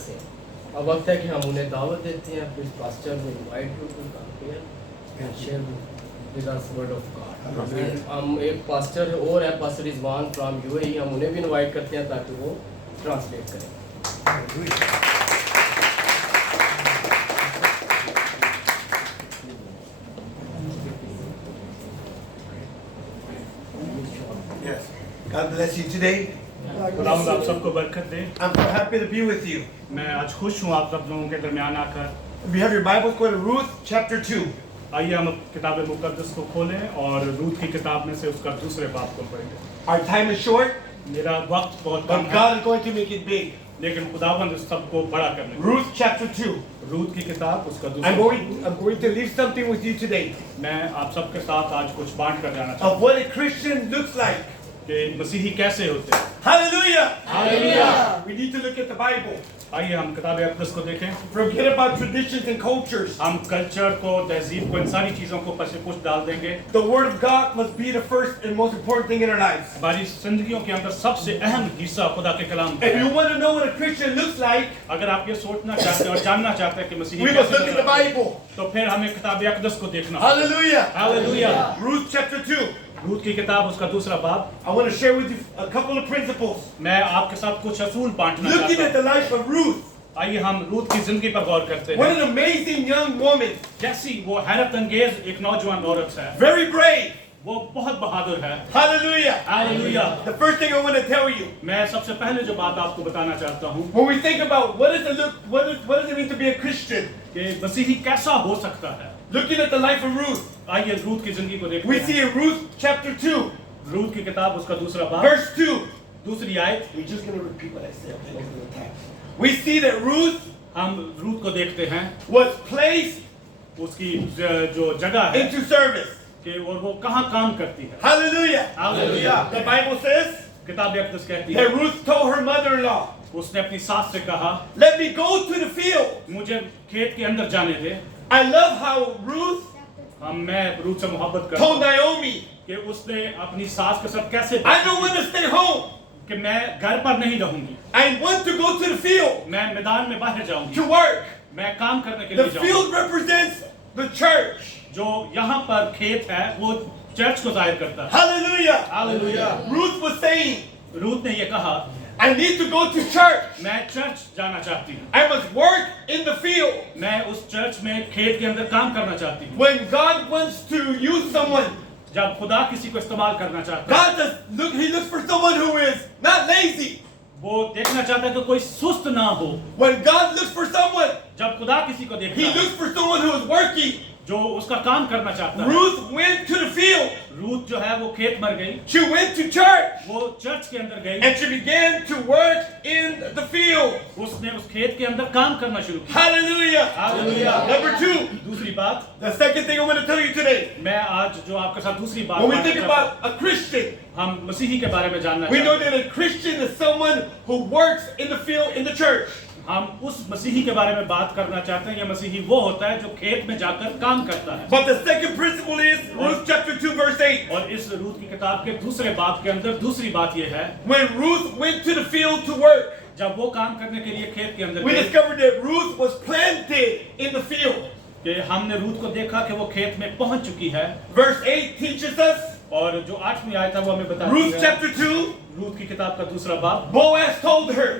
से अब वक्त है कि हम उन्हें दावत देते हैं फिर पास्टर को invite to come here and share with us word of God. हम एक पास्टर और है पास्टर रिजवान फ्रॉम यूएई, हम उन्हें भी इनवाइट करते हैं ताकि वो ट्रांसलेट करें। Yes. God bless you today. खुदावंद आप सबको बरकत दे। I'm so happy to be with you. मैं आज खुश हूँ आप सब लोगों के दरमियान आकर। We have your Bibles, go to Ruth chapter 2. आइए हम किताब मुकद्दस को खोलें और रूत की किताब में से उसका दूसरे बाब को पढ़ेंगे। Our time is short, मेरा वक्त बहुत कम but है, God is going to make it big. लेकिन खुदावंद इस सबको बड़ा करने। Ruth chapter 2. रूत की किताब उसका I'm दूसरा। going to leave something with you today मैं आप सबके साथ आज कुछ बांट कर जाना चाहता of what a Christian looks like. हूँ कि मसीही कैसे होते हैं। Hallelujah! Hallelujah. We need to look at the Bible. आइए हम किताब मुकद्दस को देखें। Forget about traditions and cultures. हम कल्चर को, तहजीब को, इन सारी चीजों को पछ डाल देंगे। The Word of God must be the first and most important thing in our lives. हमारी जिंदगियों के अंदर सबसे अहम हिस्सा खुदा के कलाम का If you है। want to know what a Christian looks like, अगर आप ये सोचना चाहते हैं और जानना चाहते हैं कि मसीही we must कैसे look at the होता है, Bible. तो फिर हमें किताब मुकद्दस को देखना होगा। Hallelujah! हालेलुया। Ruth chapter 2. रूत की किताब उसका दूसरा बाब। I want to share with you a couple of principles. मैं आपके साथ कुछ असूल बांटना Looking चाहता at the life of Ruth, हूँ। आइए हम रूत की जिंदगी पर गौर करते what हैं। an amazing young woman. कैसी वो हैरत अंगेज एक नौजवान औरत है। Very brave. वो बहुत बहादुर है। Hallelujah. Hallelujah. The first thing I want to tell you, मैं सबसे पहले जो बात आपको बताना चाहता हूँ when we think about what does it mean to be a Christian, कि मसीही कैसा हो सकता है। looking at the life of Ruth, आइए रूत की जिंदगी को देखते we हैं। see in Ruth chapter 2, रूत की किताब उसका दूसरा बाब, verse 2. दूसरी आयत। We're just going to repeat what I said. Okay, let's do the time. We see that Ruth हम रूत को देखते हैं was placed उसकी जो जगह है into service. कि और वो कहाँ काम करती है। Hallelujah. Hallelujah. The Bible says किताब मुकद्दस कहती है that Ruth told her mother-in-law, उसने अपनी सास से कहा let me go to the field. मुझे खेत के अंदर जाने दे। I love how Ruth मैं रूत से मोहब्बत करता told हूँ Naomi, कि उसने अपनी सास के साथ कैसे I don't want to stay home. कि मैं घर पर नहीं रहूंगी, I want to go to the field मैं मैदान में बाहर जाऊंगी, to work. मैं काम करने के The लिए जाऊंगी। field represents the church. जो यहाँ पर खेत है वो चर्च को जाहिर करता है। Hallelujah. Hallelujah. Ruth was saying, Ruth ने ये कहा I need to go to church. मैं चर्च जाना चाहती हूँ, I must work in the field. मैं उस चर्च में खेत के अंदर काम करना चाहती हूँ। When God wants to use someone, जब खुदा किसी को इस्तेमाल करना चाहता है, God does look. He looks for someone who is not lazy. वो देखना चाहता है कि कोई सुस्त ना हो। When God looks for someone, जब खुदा किसी को देखता He है looks for someone who is working. जो उसका काम करना चाहता है। Ruth went to the field. Ruth जो है वो खेत मर गई, She went to church वो चर्च के अंदर गई, and she began to work in the field. उसने उस खेत के अंदर काम करना शुरू किया। Hallelujah. हालेलुया। Number 2, दूसरी बात, the second thing I want to tell you today. मैं आज जो आपके साथ दूसरी बात When we बांटना think चाहता about a Christian, हूं, हम मसीही के बारे में जानना we know चाहते that a Christian is someone who works in the field in the church. हैं। हम उस मसीही के बारे में बात करना चाहते हैं। ये मसीही वो होता है जो खेत में जाकर काम करता है। But the second principle is Ruth chapter 2 verse 8. और इस रूत की किताब के दूसरे बाब के अंदर दूसरी बात ये है, When Ruth went to the field to work, जब वो काम करने के लिए खेत के अंदर we गई, discovered that Ruth was planted in the field. कि हमने रूत को देखा कि वो खेत में पहुंच चुकी है। Verse 8 teaches us, और जो 8वीं आयत है वो हमें बताती Ruth है, chapter 2, रूत की किताब का दूसरा बाब, Boaz told her,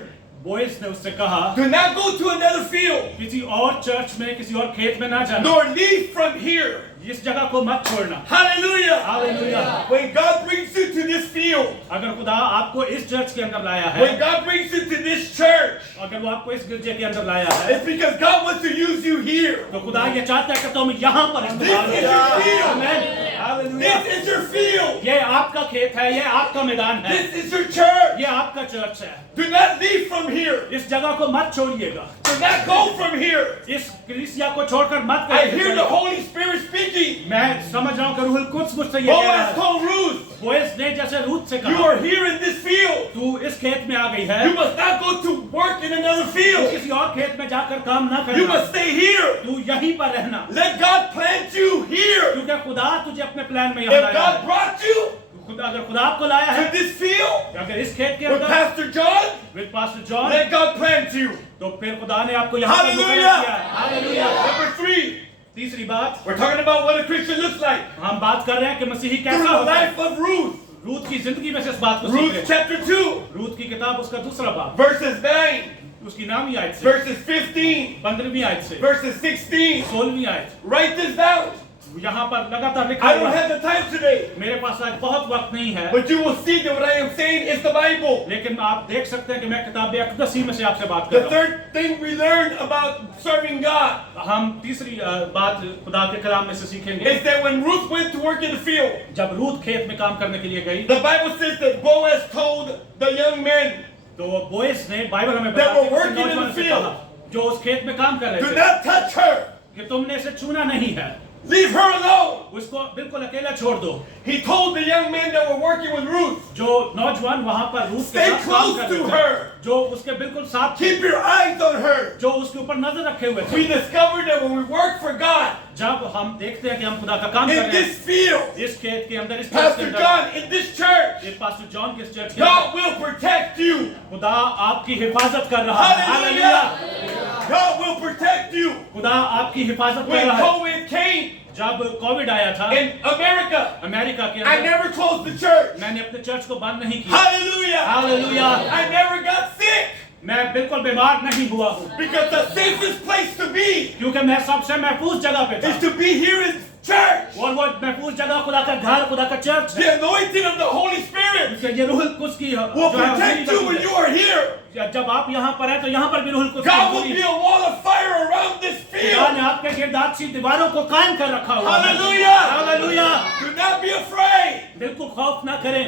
बोएस ने उससे कहा do not go to another field, किसी और चर्च में, किसी और खेत में ना जाना, nor leave from here. इस जगह को मत छोड़ना। Hallelujah. Hallelujah. When God brings you to this field, अगर खुदा आपको इस चर्च के अंदर लाया when है, God brings you to this church, अगर वो आपको इस गिरजे के अंदर लाया है, it's because God wants to use you here. तो खुदा ये चाहता है कि तुम यहाँ पर इस्तेमाल This is your करो। field. आमीन। Hallelujah. This is your field. ये आपका खेत है, ये आपका मैदान है, This is your church. ये आपका चर्च है। Do not leave from here. इस जगह को मत छोड़िएगा, Do not go from here. इस कलीसिया को छोड़कर मत I hear the करिए। Holy Spirit speaking. मैं समझ रहा हूँ कि रूहुल कुद्स मुझसे ये कह रहा Boaz है। told Ruth, बोएस ने जैसे रूत से you कहा, are here in this field. तू इस खेत में आ गई है, You must not go to work in another तू field. किसी और खेत में जाकर काम ना You करना, must stay here. तू यहीं पर रहना, Let God plant you here. क्योंकि खुदा तुझे अपने प्लान में यहाँ If लाया God है। brought you, खुदा अगर खुदा आपको लाया है to this field अगर इस खेत के with अंदर Pastor John, with pastor John let God plant you. तो फिर खुदा ने आपको यहाँ पर मुकर्रर Hallelujah. किया है हालेलुया Number 3, तीसरी बात we're talking about what a Christian looks like. हम बात कर रहे हैं कि मसीही Through कैसा the होता है life of Ruth. रूत की जिंदगी में से इस बात को सीख Ruth रहे हैं chapter 2, रूत की किताब उसका दूसरा बाब verses 9, उसकी नामी आयत से verses 15, 15वीं आयत से verses 16. 16वीं आयत Write this down. यहाँ पर लगातार लिखा I हुआ don't है have the time today, मेरे पास आज बहुत वक्त नहीं है but you will see that what I am saying is the Bible. लेकिन आप देख सकते हैं कि मैं किताब अक़दसी में से आपसे बात The कर रहा हूँ third thing we learn about serving God हम तीसरी बात खुदा के कलाम में से सीखेंगे is that when Ruth went to work in the field, जब रूत खेत में काम करने के लिए गई the Bible says that Boaz told the young men, तो बोएस ने बाइबल हमें That were बताती है working कि in the नौजवान से field. कहा, जो उस खेत में काम कर do रहे थे not touch her, कि तुमने इसे छूना नहीं है leave her alone. उसको बिल्कुल अकेला छोड़ दो He told the young men that were working with Ruth, जो नौजवान वहां पर रूत के Stay साथ काम close कर to रहे her. थे जो उसके बिल्कुल साथ थे keep your eyes on her. जो उसके ऊपर नजर रखे हुए थे We discovered that when we work for God जब हम देखते हैं कि हम खुदा का काम कर in रहे this field, हैं इस खेत के अंदर इस चर्च के Pastor अंदर John, in this church, ये पास्टर जॉन के इस चर्च के God अंदर will protect you. खुदा आपकी हिफाजत कर रहा है hallelujah Hallelujah. God will protect you. खुदा आपकी हिफाजत कर When रहा है COVID came जब कोविड आया था in America, अमेरिका के I अंदर never closed the church. मैंने अपने चर्च को बंद नहीं किया Hallelujah. Hallelujah I never got sick मैं बिल्कुल बीमार नहीं हुआ हूँ because the safest place to be क्योंकि मैं सबसे महफूज जगह पे is था to be here in church. और वो महफूज जगह खुदा का घर खुदा का चर्च है The anointing of the Holy Spirit क्योंकि ये रूह कुछ की will जो है protect you when you are here. जब आप यहाँ पर हैं तो यहाँ पर भी रूह कुछ God will be a wall of fire around this खुदा ने field. आपके गिरदार सी दीवारों को कायम कर रखा हुआ है Hallelujah. Hallelujah Do not be afraid. बिल्कुल खौफ ना करें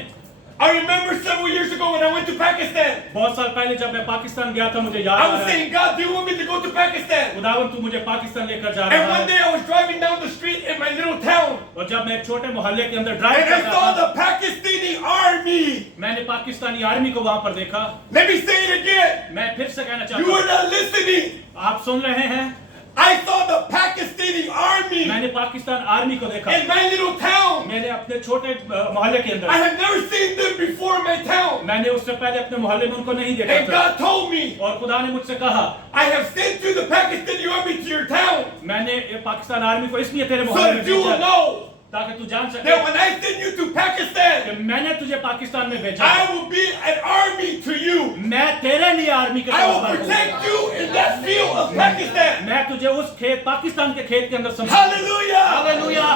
I remember several years ago when I went to Pakistan. बहुत साल पहले जब मैं पाकिस्तान गया था मुझे याद I आ was रहा है saying, God, do you want me to go to Pakistan? खुदावन तू मुझे पाकिस्तान लेकर जा And रहा one है day I was driving down the street in my little town, और जब मैं एक छोटे मोहल्ले के अंदर ड्राइव and I कर saw रहा था the Pakistani army. मैंने पाकिस्तानी आर्मी को वहां पर देखा Let me say it again. मैं फिर से कहना You चाहता are हूँ not listening. आप सुन रहे हैं I saw the Pakistani army मैंने पाकिस्तान आर्मी को देखा in my little town. मैंने अपने छोटे मोहल्ले के I अंदर had never seen them before in my town. मैंने उससे पहले अपने मोहल्ले में उनको नहीं देखा And था God told me, और खुदा ने मुझसे कहा I have sent you the Pakistani army to your town मैंने ये पाकिस्तान आर्मी को इसलिए तेरे so मोहल्ले में that you will भेजा know ताकि तू जान सके that when I send you to Pakistan, कि मैंने तुझे पाकिस्तान में भेजा I will be an army to you. मैं तेरे लिए आर्मी के I तौर will पर हूँ। protect you in that field of Pakistan. मैं तुझे उस खेत पाकिस्तान के खेत के अंदर संभाल Hallelujah. Hallelujah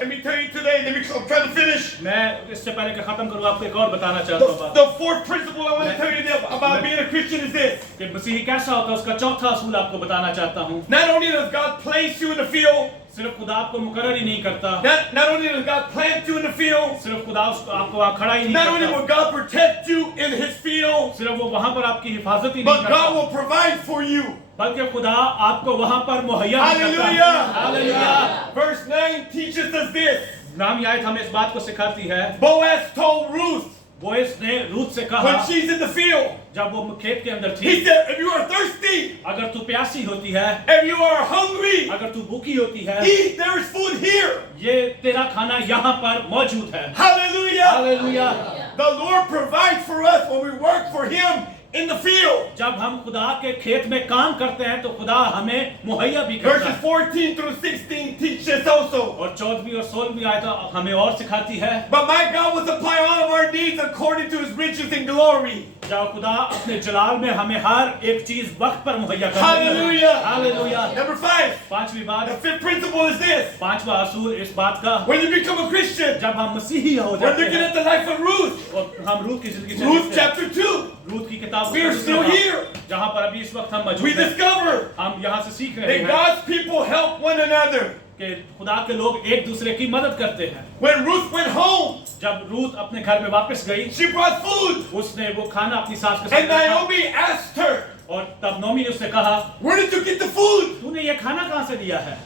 Let me tell you today, I'm trying to finish. मैं इससे पहले कि खत्म करूँ आपको एक और बताना चाहता हूँ The fourth principle I want to tell you about being a Christian is this. कि मसीही कैसा होता है उसका चौथा असूल आपको बताना चाहता हूँ Not only does God place you in the field, सिर्फ खुदा आपको मुकर्रर ही नहीं करता not only does God plant you in the field, सिर्फ खुदा आपको वहाँ खड़ा ही नहीं not only करता will God protect you in His field, सिर्फ वो वहाँ पर आपकी हिफाजत ही but नहीं God करता will provide for you. बल्कि खुदा आपको वहाँ पर मुहैया भी करता है Hallelujah. Hallelujah Verse 9 teaches us this. नाम आयत हमें इस बात को सिखाती है Boaz told Ruth बोएस ने रूत से कहा when she's in the field, जब वो खेत के अंदर थी he said, if you are thirsty, अगर तू प्यासी होती है if you are hungry, अगर तू भूखी होती है eat, there is food here. ये तेरा खाना यहाँ पर मौजूद है Hallelujah. Hallelujah The Lord provides for us when we work for Him in the field. जब हम खुदा के खेत में काम करते हैं तो खुदा हमें मुहैया भी करता Verses है 14 through 16 teach us also. और 14वीं और 16वीं आयत हमें और सिखाती है But my God will supply all of our needs according to His riches and glory. जब खुदा अपने जलाल में हमें हर एक चीज वक्त पर मुहैया करता है Hallelujah. Hallelujah Number 5. पांचवी बात The fifth principle is this. पांचवा असूल इस बात का When you become a Christian, जब हम मसीही हो we're जाते looking हैं at the life of Ruth. और हम रूत की जिंदगी से Ruth देखते हैं। chapter 2. रूत की किताब We are still here. जहाँ पर अभी इस वक्त हम We मौजूद हैं discover हम यहाँ से सीख रहे that हैं God's people help one another. कि खुदा के लोग एक दूसरे की मदद करते हैं When Ruth went home, जब रूत अपने घर में वापस गई she brought food. उसने वो खाना अपनी सास के And साथ रखा Naomi asked her, और तब नोमी ने उससे कहा where did you get the food? तूने ये खाना कहाँ से लिया है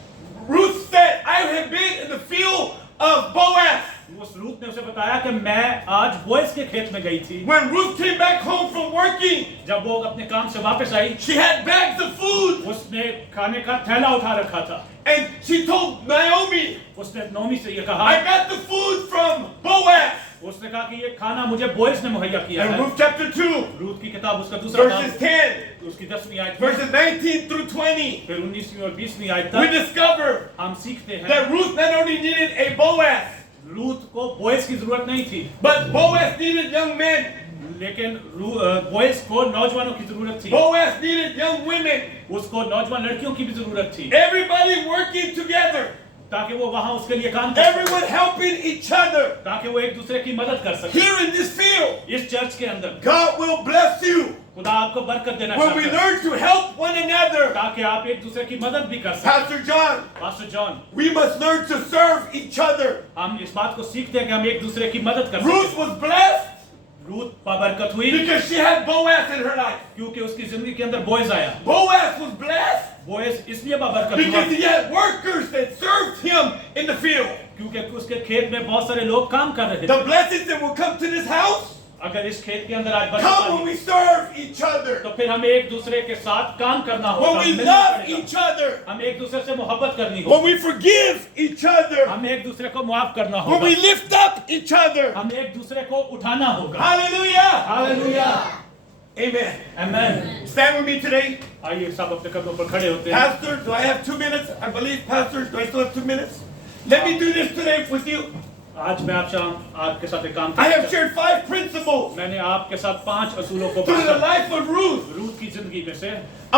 Ruth said, I have been in the field of Boaz. उस रूथ ने उसे बताया कि मैं आज बोएज के खेत में गई थी। When Ruth came back home from working, जब वो अपने काम से वापस आई, she had bags of food. उसने खाने का थैला उठा रखा था। And she told Naomi, उसने नोमी से ये कहा, I got the food from Boaz. उसने कहा कि ये खाना मुझे बोएज ने मुहैया किया And है। Ruth chapter 2, रूथ की किताब उसका दूसरा verses नाम, 10, उसकी 10वीं आयत, verses 19 through 20, फिर 19वीं और 20वीं आयत we तक discover हम सीखते हैं that Ruth not only needed a Boaz, Ruth को बोएज की जरूरत नहीं थी, but Boaz needed young men. लेकिन बोएज को नौजवानों की जरूरत थी। Boaz needed young women. उसको नौजवान लड़कियों की भी जरूरत थी, Everybody working together. ताकि वो वहां उसके लिए काम कर सके, Everyone helping each other. ताकि वो एक दूसरे की मदद कर सके। Here in this field, इस चर्च के अंदर God will bless you खुदा आपको बरकत देना when we चाहता है, learn to help one another. ताकि आप एक दूसरे की मदद भी कर सकें। Pastor John, pastor John, we must learn to serve each other. हम इस बात को सीखते हैं कि हम एक दूसरे की मदद कर Ruth सकें। was blessed रूथ पर बरकत हुई because she had Boaz in her life. क्योंकि उसकी जिंदगी के अंदर बोएज आया। Boaz was blessed बोएज इसलिए बरकत हुआ because he had workers that served him in the field. क्योंकि उसके खेत में बहुत सारे लोग काम कर रहे The थे। blessings that will come to this house अगर इस खेत के अंदर आज बरकत come when I, we serve each other, तो फिर हमें एक दूसरे के साथ काम करना होगा, when we मिलना love पड़ेगा। each other, हम एक दूसरे से मोहब्बत करनी when होगी, we forgive each other, हमें एक दूसरे को माफ करना when होगा, we lift up each other. हमें एक दूसरे को उठाना होगा। Hallelujah. Hallelujah, Amen. Amen. Stand with me today. आइए सब अपने कदमों पर खड़े होते हैं। Pastor, do I have 2 minutes? I believe, Pastor, do I still have 2 minutes? Let me do this today with you. आज मैं आपके साथ एक काम I have करना shared 5 principles मैंने आपके साथ 5 असूलों को through the बांटा life of Ruth रूथ की जिंदगी में से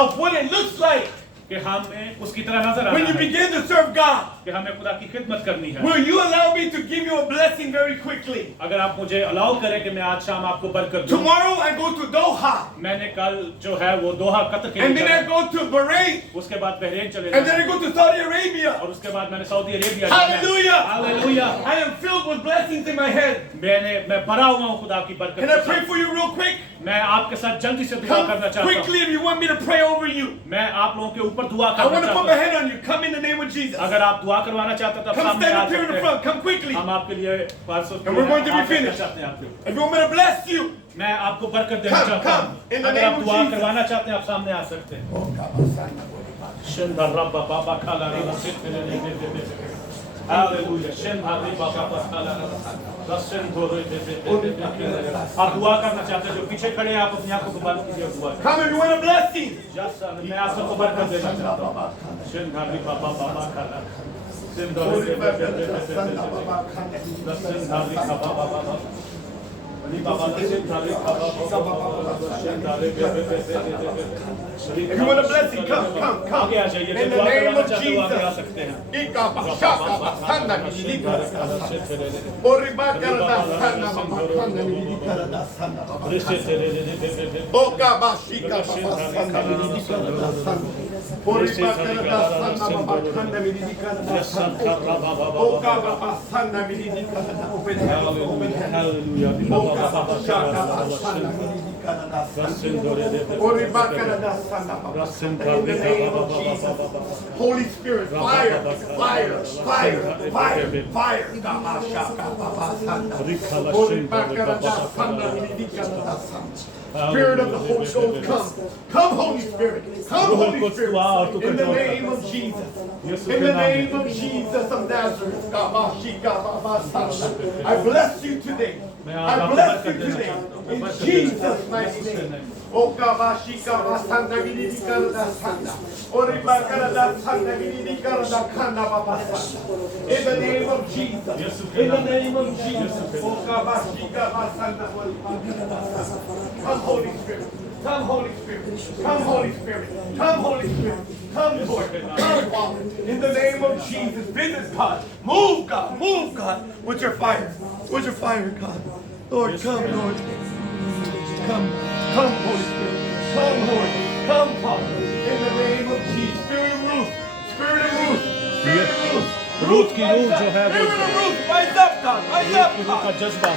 of what it looks like कि हमें उसकी तरह नजर when आना you है, begin to serve God. कि हमें खुदा की खिदमत करनी है। Will you allow me to give you a blessing very quickly? अगर आप मुझे अलाउ करें कि मैं आज शाम आपको बरकत दूं। Tomorrow I go to Doha, मैंने कल जो है वो दोहा कतर के and लिए then I चला, go to Bahrain, उसके बाद बहरीन चले and then जाना, I go to Saudi Arabia. और उसके बाद मैंने सऊदी अरेबिया जाना है। Hallelujah! Hallelujah, I am filled with blessings in my head. मैं भरा हुआ हूँ खुदा की बरकत Can I के pray साथ। for you real quick? मैं आपके साथ जल्दी से दुआ Come करना चाहता हूँ। quickly if you want me to pray over you. मैं आप लोगों के ऊपर दुआ I करना want to चाहता put my हूँ। hand on you. Come in the name of Jesus. अगर आप दुआ करवाना चाहते हैं तो आप Come सामने stand आ up here in सकते the हैं। front. Come quickly. हम आपके लिए पार्षद And we're going to be आप करना finished. चाहते हैं आपके। If you want me to bless you, मैं आपको बरकत देना Come, चाहता come. हूँ। In the अगर name आप of दुआ Jesus. करवाना चाहते हैं आप सामने आ सकते हैं। शिंदा रब्बा बाबा खाला रब्बा सिद्धि रे रे रे रे। हालेलुया। शिंदा रब्बा बाबा खाला रब्बा रसिंधो रे रे रे रे। आप दुआ करना चाहते हैं जो पीछे खड़े हैं आप अपनी आंखों को बंद कीजिए दुआ करें। come if you want a blessing. मैं आप सबको बरकत देना चाहता हूँ। शिंदा रब्बा बाबा खाला शिंदा रे रे रे रे रे। रसिंधा रब्बा बाबा If you want a blessing, come. आगे आ जाइए। In the दुआ name करवाना of चाहते हो आगे आ Jesus. सकते हैं। Holy Spirit, fire. Spirit of the Holy Ghost, come, Holy Spirit, come, Holy Spirit, in the name of Jesus, in the name of Jesus of Nazareth. I bless you today. I bless you today. In Jesus' mighty name. In the name of Jesus. In the name of Jesus. Come, Holy Spirit. Come, Holy Spirit. Come, Holy Spirit. Come, Holy Spirit. Come, Lord. Come, Father. In the name of Jesus. Visit God. Move, God. Move, God. With your fire. With your fire, God. Lord, come, Lord. Come, Holy Spirit. Come, Lord. Come, Father. In the name of Jesus. Spirit of Ruth. Spirit of Ruth. Spirit of Ruth. Ruth की रूह जो है वो Spirit of Ruth. Rise up, God. Rise up, रूह का God. जज्बा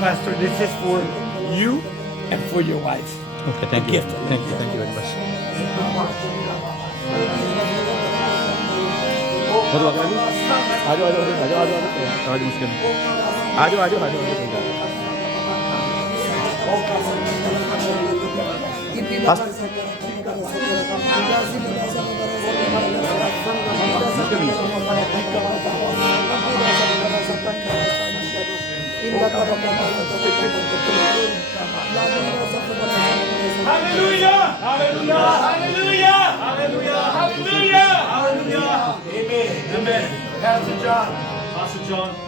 Pastor, this is for you and for your wife. Okay, thank you. Gift. Thank you very much. आवाज मुश्किल आ Hallelujah! Hallelujah! Hallelujah! Hallelujah! Hallelujah! Hallelujah! Amen. Amen. Pastor John.